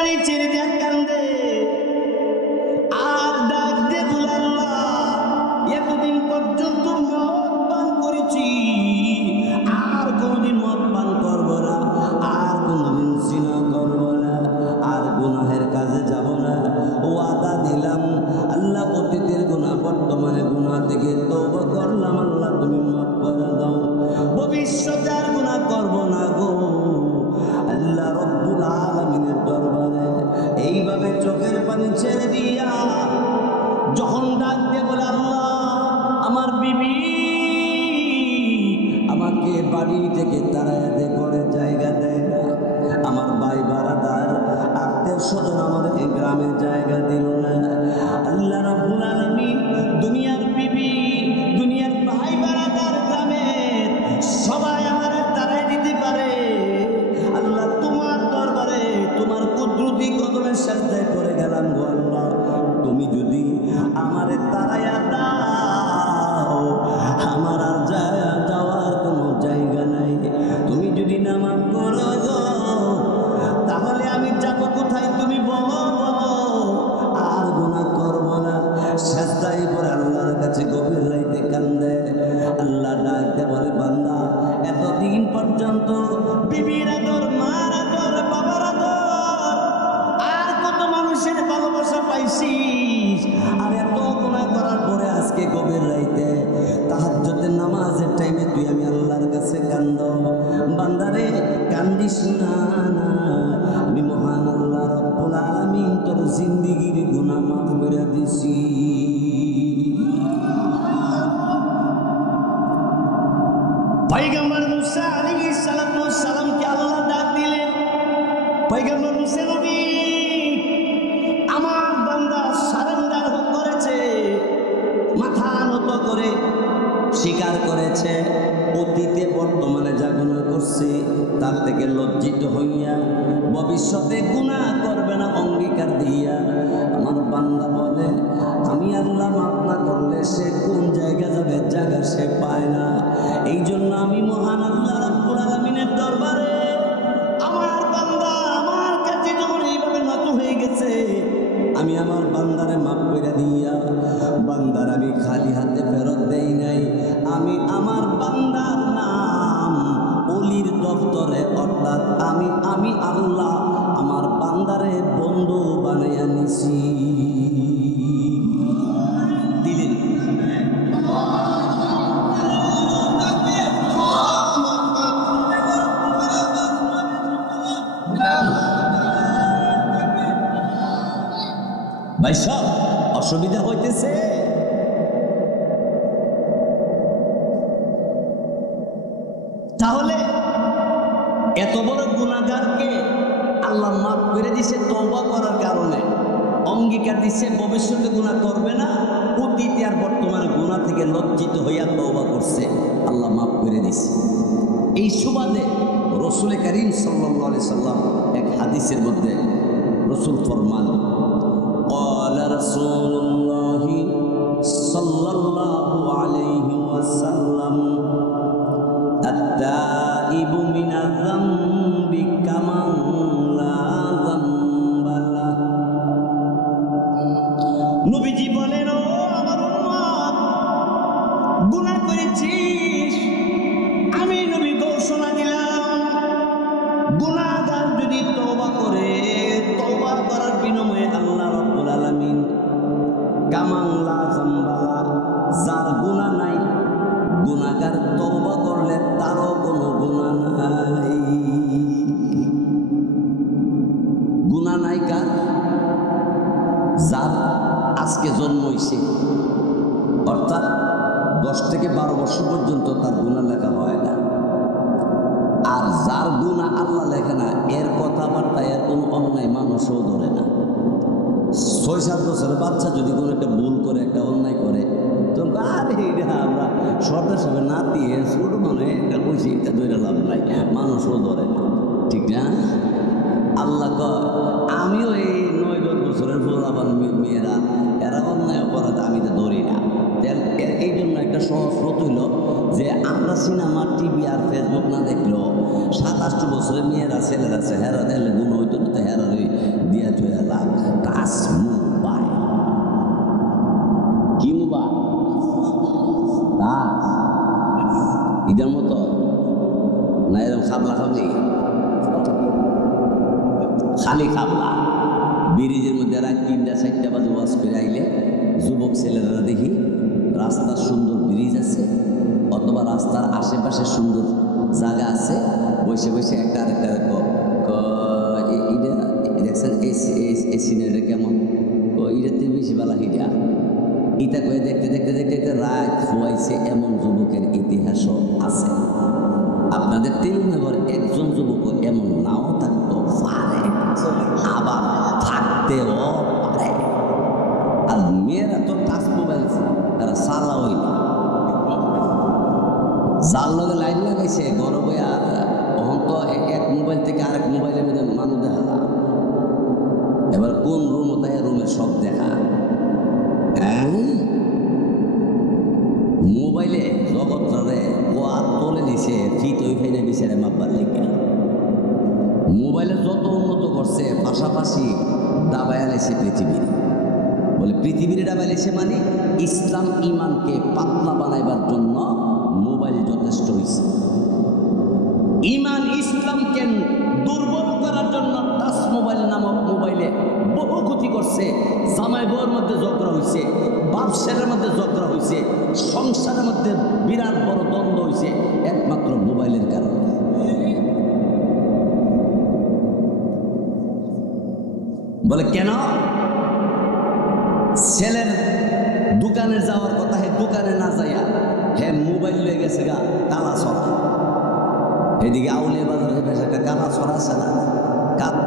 পানি ছেড়ে দিয়ে আমাকে বাড়ি থেকে তাড়াইতে করে জায়গা দেয় না। আমার ভাই বারাদার আত্মীয় স্বজন আমার এই গ্রামের জায়গা দিল না। সাজদাই পরে আল্লাহর কাছে গভীর রাইতে কান্দে। আল্লাহ ডাকতে বলে বান্দা এতদিন পর্যন্ত বিবির জিন্দিগির গুণা মাফ করে দিছি। পয়গম্বর মুসা সালাতু ওয়াস সালামকে আল্লাহ ডাক দিলেন। পয়গম্বর মুসা নবী। স্বীকার করেছে, অতীতে বর্তমানে যা গুণা করছে, তার থেকে লজ্জিত হইয়া, ভবিষ্যতে গুণা করবে না, অঙ্গীকার দিয়া। আমার বান্দা বলে, আমি আল্লাহ মাফ না করলে সে কোন জায়গা যাবে, জায়গা সে পায় না। এই জন্য আমি মহান আল্লাহ রাব্বুল দরবারে, আমার বান্দা আমার কাছে যখন এইভাবে নত হয়ে গেছে, আমি আমার বান্দারে মাপ করে দিয়া, বান্দার আমি খালি হাতে বান্দার নাম, অলির দপ্তরে, অর্থাৎ আমি আমি আল্লাহ, আমার বান্দারে বন্ধু বানাইয়া নিছি। ভাই সব অসুবিধা হইতেছে। তৌবা করার কারণে অঙ্গীকার দিচ্ছে ভবিষ্যতে গুণা করবে না, অতীতে আর বর্তমানে গুণা থেকে লজ্জিত হইয়া তৌবা করছে। আল্লাহ মাফ করে দিছে। এই সুবাদে রসুল করিম সাল্লি সাল্লাম এক হাদিসের মধ্যে রসুল ফরমান সাল্লাহ আলাইহি ওয়াসাল্লাম গুনাহগার যদি তওবা করে, তওবা করার বিনিময়ে আল্লাহ রাব্বুল আলামিন কামান লা জামবালা যার গুনাহ নাই, গুনাহগার তওবা করলে তারও কোনো গুনাহ নাই। গুনাহ নাই কার? যার আজকে জন্ম হইছে। অর্থাৎ দশ থেকে বারো বছর পর্যন্ত তার গুণা লেখা আল্লাহ লেখে না এর কথাবার্তা এর কোনো অন্যায় মানুষও ধরে না। ছয় সাত বছরের বাচ্চা যদি কোনো একটা ভুল করে একটা অন্যায় করে তখন কয়, আরে আমরা সর্দার সাহেবের নাতি ছোট মানে এটা কইছি এটা ধরে লাভ নাই মানুষও ধরে না। ঠিক না? আল্লাহ কয় আমিও এই নয় দশ বছরের পোলাপান মেয়েরা এরা অন্যায় অপরাধ আমি তো ধরি না। এই জন্য একটা সহজ রত হইল যে আমরা সিনেমা, টিভি আর ফেসবুক না দেখলেও সাতাশটি বছরের মেয়েরা, ছেলেরা আছে, হেরা দেখলে গুণ হইতো না তো হেরা দিয়ে হয়ে লাগ টাচ মোবাইল কি মোবাইল মতো? না এরকম খাবলা খাবলি? খালি খাবলা। ব্রিজের মধ্যে রাত তিনটা, চারটা বাজে ওয়াশ করে আইলে যুবক ছেলেরা দেখি, রাস্তার সুন্দর ব্রিজ আছে। অথবা রাস্তার আশেপাশে সুন্দর জায়গা আছে। বসে বসে একটা আরেকটা ক- ক- এ- ইটা, দেখছেন এই সি- এই- এই সিনারিটা কেমন? ক, ইটাতে বেশি বেলা হিটা ইটা। করে দেখতে দেখতে দেখতে দেখতে রাত হওয়াইছে এমন যুবকের ইতিহাসও আছে। আপনাদের তিলনগর একজন যুবক এমন নাও থাকতো আবার থাকতেও লাইন লাগাইছে গরম হইয়া এক- এক মোবাইল থেকে আরেক মোবাইলের মধ্যে মানুষ দেখা। এবার কোন রুম তাই রুমের সব দেখা। হ্যাঁ? মোবাইলে জগৎরে কোয়া তোলে দিছে ফিট ওই বিচারে মাপবার লেগে। মোবাইলে যত উন্নত করছে, পাশাপাশি দাবায় আলাইছে পৃথিবীর। বলে পৃথিবীর ডাবাইলেছে মানে ইসলাম ইমানকে পাতলা বানাইবার জন্য মোবাইল যথেষ্ট হয়েছে ইমান ইসলামকে দুর্বল করার জন্য টাচ মোবাইল নামক মোবাইলে বহু ক্ষতি করছে। জামাই বউর মধ্যে ঝগড়া হয়েছে ব্যবসার মধ্যে ঝগড়া হয়েছে সংসারের মধ্যে বিরাট বড় দ্বন্দ্ব হয়েছে একমাত্র মোবাইলের কারণে। বলে, কেন? ছেলের দোকানে যাওয়ার কথা হে দোকানে না যাইয়া, হে মোবাইল লয়ে গেছে গা কালা ছড়া এদিকে আউলিয়া বাজারে বেশ একটা কালা ছড়া আছে না কা-